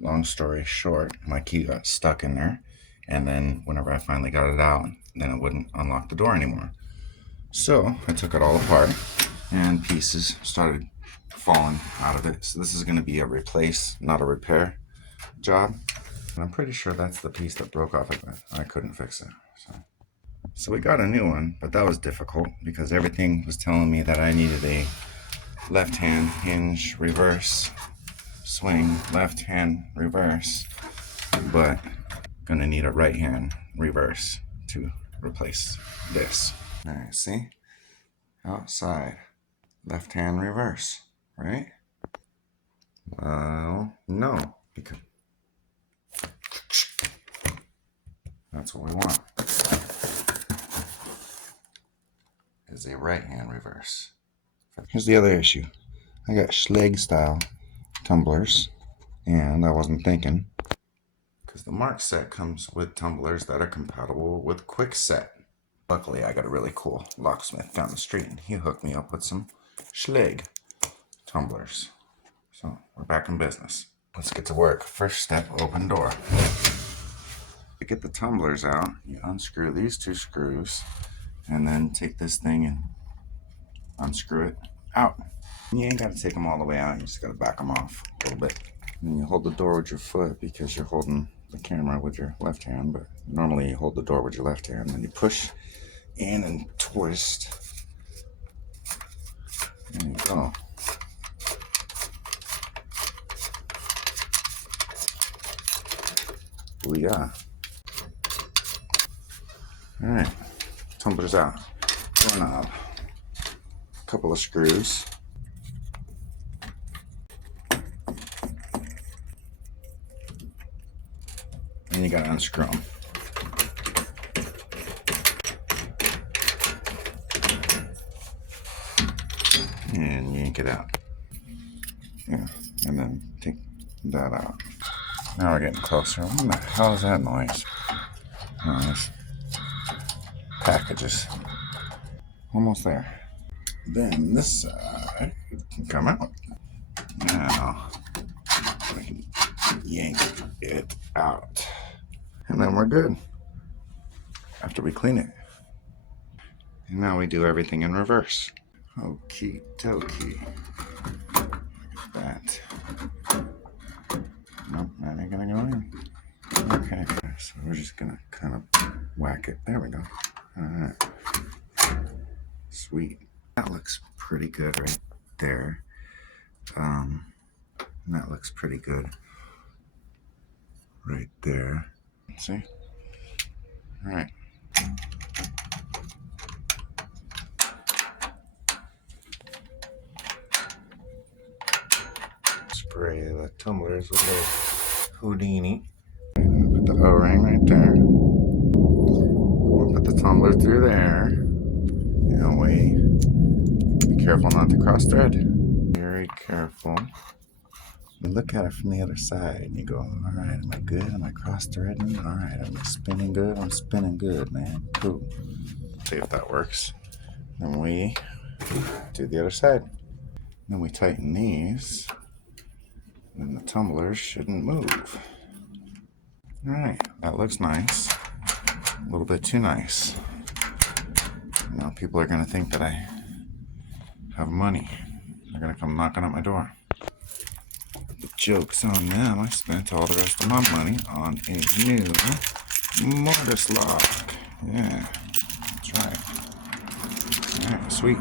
long story short, my key got stuck in there, and then whenever I finally got it out, then it wouldn't unlock the door anymore. So I took it all apart, and pieces started falling out of it. So this is going to be a replace, not a repair job. And I'm pretty sure that's the piece that broke off of it. I couldn't fix it. So we got a new one, but that was difficult because everything was telling me that I needed a left-hand hinge reverse swing, left-hand reverse, but gonna need a right-hand reverse to replace this. All right, see? Outside, left-hand reverse, right? Well, no, because that's what we want. Is a right-hand reverse. Here's the other issue. I got Schleg style tumblers, and I wasn't thinking, because the Mark set comes with tumblers that are compatible with Quick Set. Luckily, I got a really cool locksmith down the street, and he hooked me up with some Schleg tumblers. So we're back in business. Let's get to work. First step, open door. To get the tumblers out, you unscrew these two screws, and then take this thing and unscrew it out. You ain't got to take them all the way out, you just got to back them off a little bit. And then you hold the door with your foot because you're holding the camera with your left hand, but normally you hold the door with your left hand, then you push in and twist. There you go. Booyah. Alright, tumblers out. Doorknob. A couple of screws. And you gotta unscrew them. And yank it out. Yeah, and then take that out. Now we're getting closer. What the hell is that noise? Oh, this packages. Almost there. Then this side can come out. Now we can yank it out. And then we're good. After we clean it. And now we do everything in reverse. Okie dokie. Look at that. Nope, that ain't gonna go in. Okay, so we're just gonna kind of whack it. There we go. Alright. Sweet. That looks pretty good right there. That looks pretty good right there. See? Alright. Spray the tumblers with a Houdini. Put the O-ring right there. We'll put the tumbler through there. And we be careful not to cross thread. Very careful. You look at it from the other side and you go, all right, am I good? Am I cross threading? All right, am I spinning good? I'm spinning good, man. Cool. See if that works. Then we do the other side. Then we tighten these. And the tumblers shouldn't move. All right, that looks nice. A little bit too nice. Now people are gonna think that I have money. They're gonna come knocking at my door. The joke's on them. I spent all the rest of my money on a new Mortice lock. Yeah, that's right. All right, sweet.